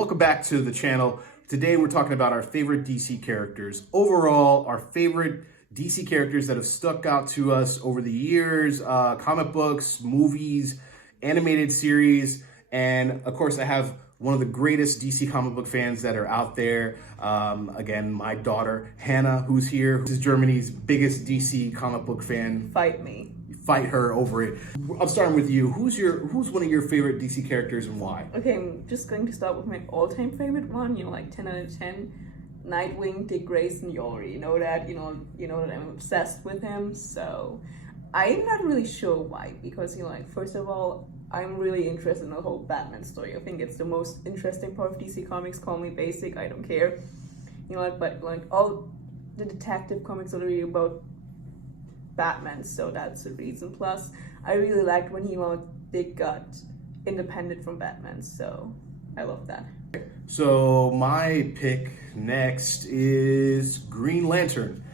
Welcome back to the channel. Today we're talking about our favorite DC characters. Overall, our favorite DC characters that have stuck out to us over the years, comic books, movies, animated series, and of course I have one of the greatest DC comic book fans that are out there. Again, my daughter, Hannah, who's here, who's Germany's biggest DC comic book fan. Fight me. Fight her over it. I'm starting with you. Who's one of your favorite DC characters and why? Okay, I'm just going to start with my all-time favorite one, like 10 out of 10. Nightwing, Dick Grayson. You already know that, you know that I'm obsessed with him. So I'm not really sure why, because first of all, I'm really interested in the whole Batman story. I think it's the most interesting part of DC Comics. Call me basic, I don't care. But all the detective comics are really about Batman, so that's a reason. Plus, I really liked when Dick got independent from Batman, so I love that. So my pick next is Green Lantern.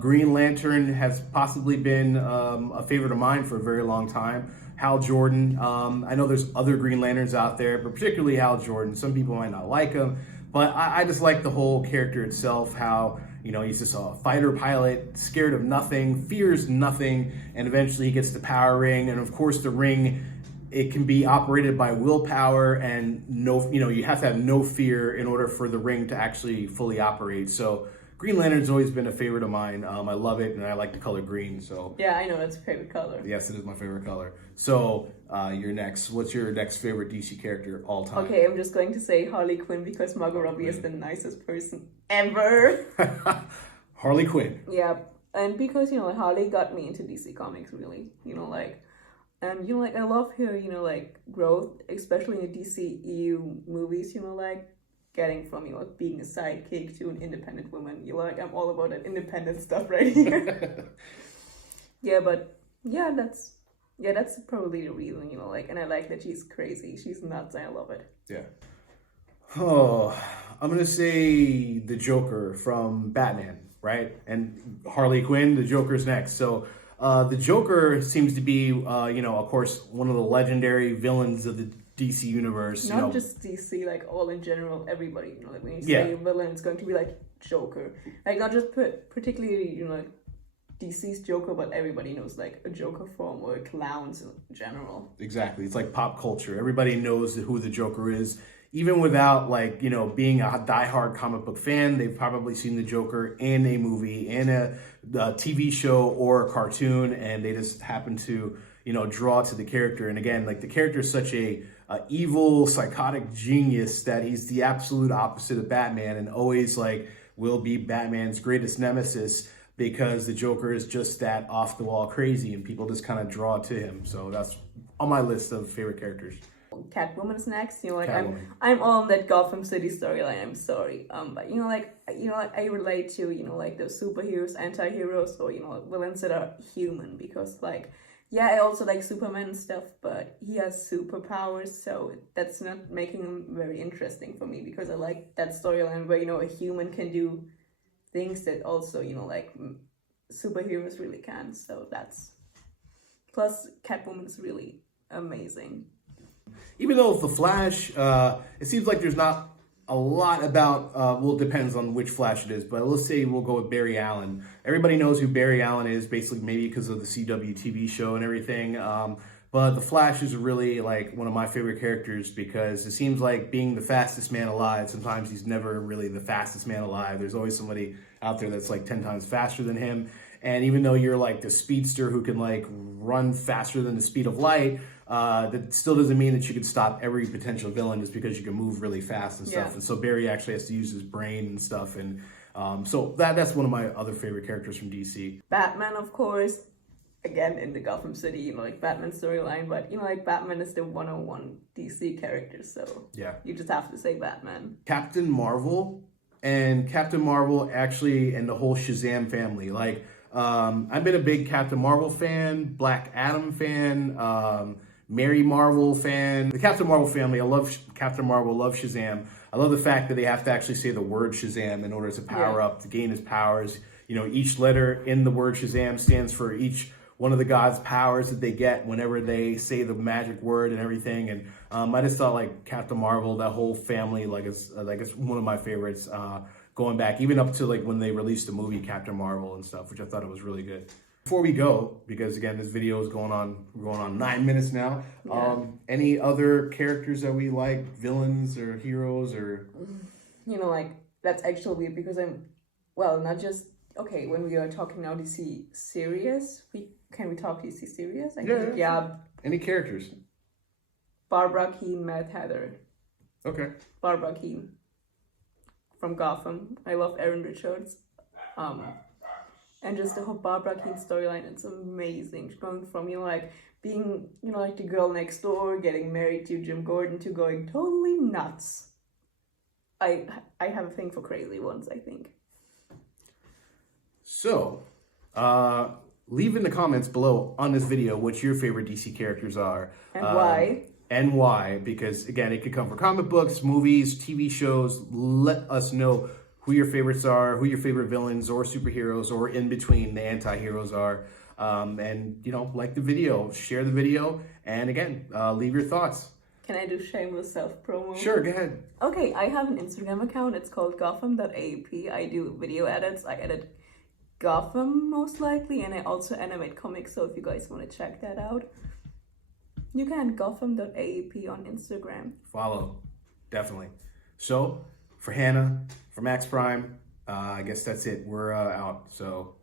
Green Lantern has possibly been a favorite of mine for a very long time. Hal Jordan. I know there's other Green Lanterns out there, but particularly Hal Jordan. Some people might not like him, but I just like the whole character itself, how he's just a fighter pilot, scared of nothing, fears nothing, and eventually he gets the power ring. And of course the ring, it can be operated by willpower, and you have to have no fear in order for the ring to actually fully operate. So Green Lantern's always been a favorite of mine. I love it, and I like the color green. So yeah, I know that's your favorite color. Yes, it is my favorite color. So you're next. What's your next favorite DC character all time? Okay, I'm just going to say Harley Quinn, because Margot Robbie is the nicest person ever. Harley Quinn. Yeah, and because Harley got me into DC Comics really. And I love her growth, especially in the DCEU movies. Getting from being a sidekick to an independent woman. I'm all about that independent stuff right here. That's probably the reason. And I like that she's crazy. She's nuts. I love it. Yeah. Oh, I'm gonna say the Joker from Batman, right? And Harley Quinn, the Joker's next. So the Joker seems to be, of course, one of the legendary villains of the DC universe. Not just DC, all in general, everybody. When you say a villain, it's going to be Joker. Not just particularly, DC's Joker, but everybody knows a Joker form or clowns in general. Exactly. It's like pop culture. Everybody knows who the Joker is. Even without being a diehard comic book fan, they've probably seen the Joker in a movie, in a TV show or a cartoon, and they just happen to draw to the character. And again, the character is such a evil, psychotic genius that he's the absolute opposite of Batman, and always will be Batman's greatest nemesis, because the Joker is just that off the wall crazy, and people just kind of draw to him. So that's on my list of favorite characters. Catwoman's next. I'm all on that Gotham City storyline. I'm sorry, but I relate to those superheroes, anti-heroes, or villains that are human, because I also like Superman and stuff, but he has superpowers, so that's not making him very interesting for me, because I like that storyline where a human can do things that also superheroes really can. So that's, plus Catwoman's really amazing. Even though the Flash, it seems like there's not a lot about, it depends on which Flash it is, but let's say we'll go with Barry Allen. Everybody knows who Barry Allen is, basically maybe because of the CW TV show and everything. But the Flash is really one of my favorite characters, because it seems like being the fastest man alive, sometimes he's never really the fastest man alive. There's always somebody out there that's 10 times faster than him. And even though you're the speedster who can run faster than the speed of light, that still doesn't mean that you could stop every potential villain just because you can move really fast and stuff. Yeah. And so Barry actually has to use his brain and stuff. And so that's one of my other favorite characters from DC. Batman, of course, again in the Gotham City, Batman storyline, but Batman is the 101 DC character, so yeah, you just have to say Batman. Captain Marvel actually, and the whole Shazam family. I've been a big Captain Marvel fan, Black Adam fan, Mary Marvel fan. The Captain Marvel family, I love Captain Marvel, love Shazam. I love the fact that they have to actually say the word Shazam in order to power up, to gain his powers. Each letter in the word Shazam stands for each one of the gods' powers that they get whenever they say the magic word and everything. And I just thought like Captain Marvel, that whole family, like it's one of my favorites. Going back even up to like when they released the movie Captain Marvel and stuff, which I thought it was really good. Before we go, because again this video is going on 9 minutes now. Yeah. Any other characters that we like, villains or heroes or? Like that's actually weird because not just okay. When we are talking now DC series, can we talk DC series? I think, yeah. Any characters? Barbara Kean, Mad Hatter. Okay. Barbara Kean from Gotham. I love Aaron Richards. And just the whole Barbara Kean storyline, it's amazing. Going from, like, being, like the girl next door, getting married to Jim Gordon, to going totally nuts. I have a thing for crazy ones, I think. So, leave in the comments below on this video what your favorite DC characters are. And why. And why, because again, it could come from comic books, movies, TV shows. Let us know who your favorites are, who your favorite villains or superheroes or in between the anti-heroes are. And, like the video, share the video, and again, leave your thoughts. Can I do shameless self-promo? Sure, go ahead. Okay, I have an Instagram account. It's called Gotham.aap. I do video edits. I edit Gotham, most likely, and I also animate comics, so if you guys want to check that out, you can. Gotham.aap on Instagram. Follow, definitely. So, for Hannah, for Max Prime, I guess that's it. We're out, so...